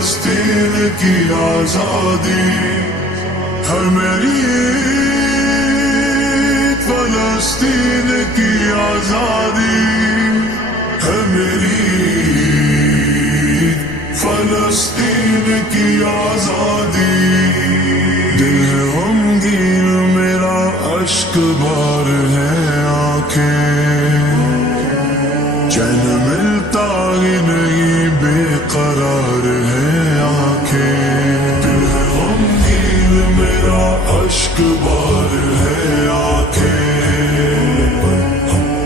فلسطین کی آزادی ہے میری عید، فلسطین کی آزادی ہے میری عید، فلسطین کی آزادی۔ دل ہے غمگین میرا، اشک بار ہے آنکھیں، چین ملتا ہی نہیں، بے قرار ہے آنکھیں۔ دل ہے غمگین میرا، اشک بار ہے آنکھیں،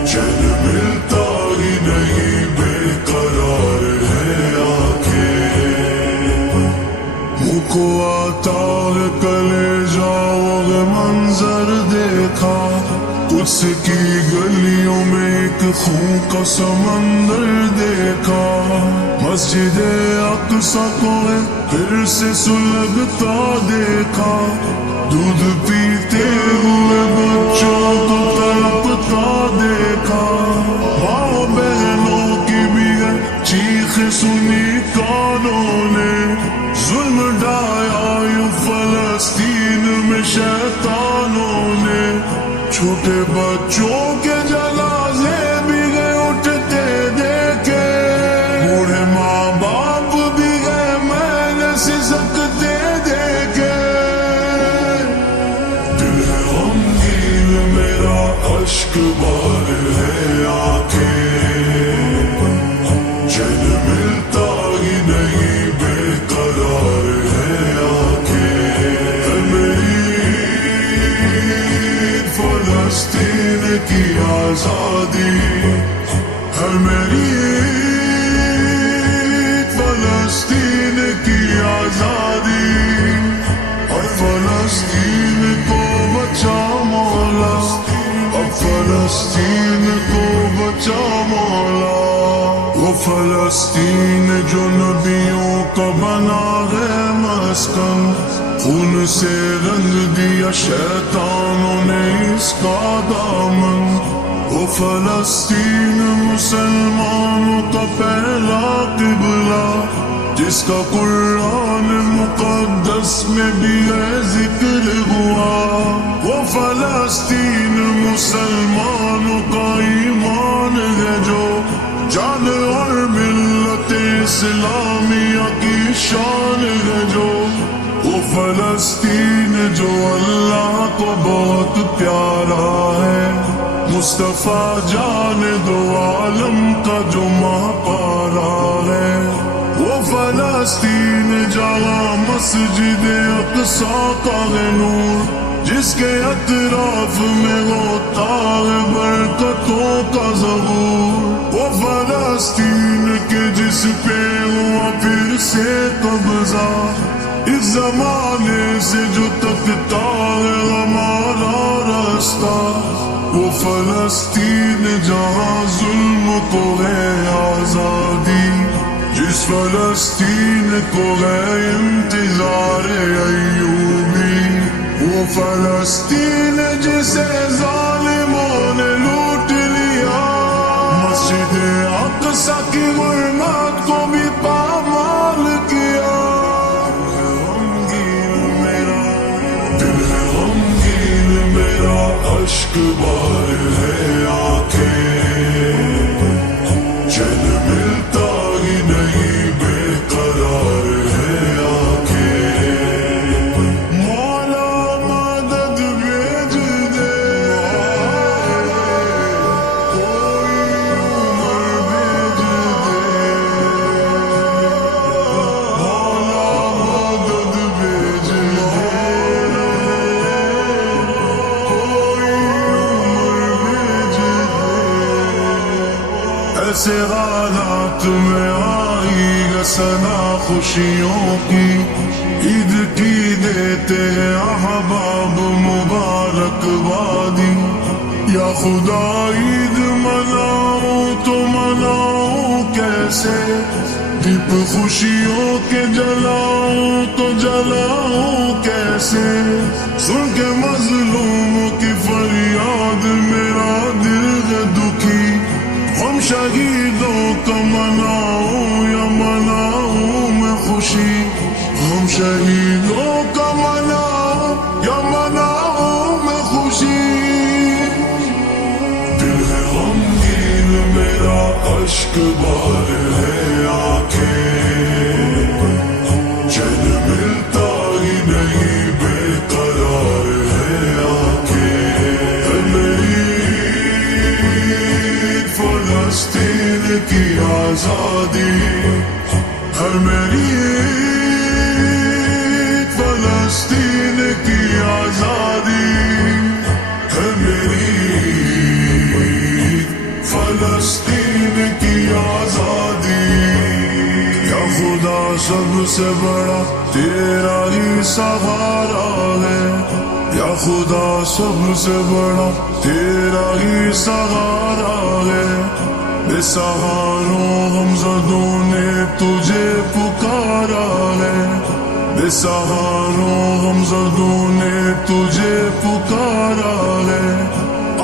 چین ملتا ہی نہیں، بے قرار ہے آنکھیں۔ منہ کو آتا ہے کلیجہ وہ منظر دیکھا، قدس کی گلیوں میں ایک خون کا سمندر دیکھا، مسجد اقصی کو پھر سے سلگتا دیکھا، دودھ پیتے ہوئے بچوں کو تڑپتا دیکھا، ماں بہنوں کی بھی چیخ سنی کانوں نے، ظلم ڈھایا یوں فلسطین میں شیطانوں نے، چھوٹے بچوں کے جنازے بھی گئے اٹھتے دیکھے، بوڑھے ماں باپ بھی گئے میں نے سسکتے دیکھے۔ دل ہے غمگین میرا، اشک بار ہے آنکھیں، چین ملتا ہی نہیں، بے قرار ہے آنکھیں۔ ہے میری عید، فلسطین کی آزادی ہے میری عید، فلسطین کی آزادی، اور فلسطین کو بچا مولا، اب فلسطین کو بچا مولا۔ وہ فلسطین جو نبیوں کا بنا ہے مسکن، خون سے رنگ دیا شیطانوں نے اس کا دامن۔ وہ فلسطین مسلمانوں کا پہلا قبلہ، جس کا قرآن مقدس میں بھی ہے ذکر ہوا۔ وہ فلسطین مسلمانوں کا ایمان ہے جو جان اور ملت اسلامیہ کی شان ہے جو۔ وہ فلسطین جو اللہ کو بہت پیارا ہے، مصطفیٰ جان دو عالم کا جو ماں پارا ہے۔ وہ فلسطین جہاں مسجد اقصی کا ہے نور، جس کے اطراف میں ہوتا ہے برکتوں کا ظہور۔ وہ فلسطین کے جس پہ ہوا پھر سے قبضہ، اس زمانے سے جو تکتا ہے ہمارا راستہ۔ وہ فلسطین جہاں ظلم کو ہے آزادی، جس فلسطین کو ہے انتظار ایوبی۔ وہ فلسطین جسے ظالموں نے لوٹ لیا، مسجد اقصی کی حرمت کو بھی پامال کیا۔ اشک بار ہے آنکھیں، چین ملتا ہی نہیں، بے قرار ہے آنکھیں۔ مولا مدد بھیج دے، کوئی عمر بھیج دے، مولا مدد بھیج دے، ایسے حالات میں آئی گا ثنا خوشیوں کی، عید کی دیتے ہیں احباب مبارک بادی۔ یا خدا عید مناؤں تو مناؤں کیسے، دیپ خوشیوں کے جلاؤں تو جلاؤں کیسے، سن کے مظلوموں کی فریاد میرا دل ہے دکھی۔ ہم شہیدوں کا مناؤں یا مناؤں میں خوش خوشی ہم شہیدوں کا مناؤ یا مناؤ میں خوشی دل ہے غمگین میرا اشک بار ہے آنکھیں چین ملتا ہی نہیں بے قرار ہے آنکھیں ہے میری فلسطین کی آزادی ہے میری فلسطین کی آزادی ہے میری فلسطین کی آزادی یا خدا سب سے بڑا تیرا ہی سہارا ہے یا خدا سب سے بڑا تیرا ہی سہارا ہے بے سہاروں غمزدوں نے تجھے پکارا ہے بے سہاروں غمزدوں نے تجھے پکارا ہے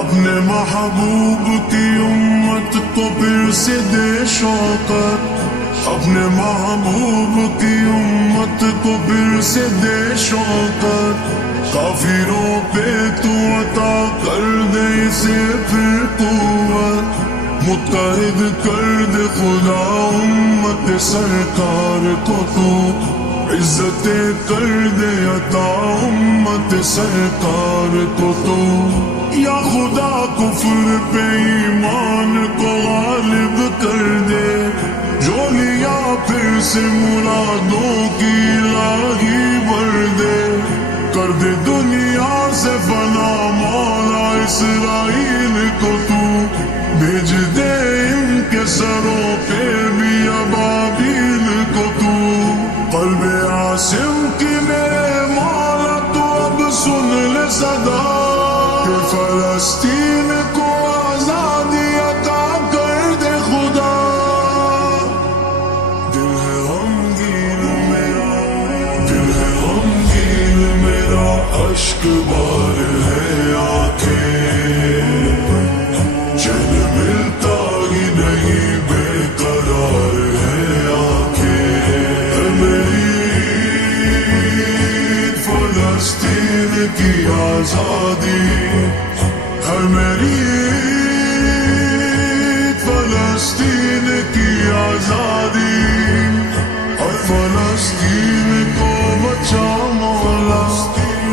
اپنے محبوب کی امت کو پھر سے دے شوقت اپنے محبوب کی امت کو پھر سے دے شوقت کافروں پہ تو عطا کر دے اسے پھر قوت متحد کر دے خدا امت سرکار کو تو عزت کر دے عطا امت سرکار کو تو یا خدا کفر پہ ایمان کو غالب کر دے جو لیا پھر سے مرادوں کی الہی بھر دے کر دے دنیا سے فنا مولا اسرائیل کو تو بھیج دے ان کے سروں پہ بھی ابابیل کو تو قلب عاصم کی میرے مولا تو اب سن لے صدا کہ فلسطین کو آزادی عطا کر دے خدا دل ہے غمگین میرا دل ہے غمگین میرا اشک بار ہے آنکھیں چین ملتا ہی نہیں بے قرار ہے آنکھیں ہے میری فلسطین کی آزادی ہے میری فلسطین کی آزادی اور فلسطین کو بچا مولا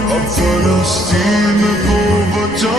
اب فلسطین کو بچا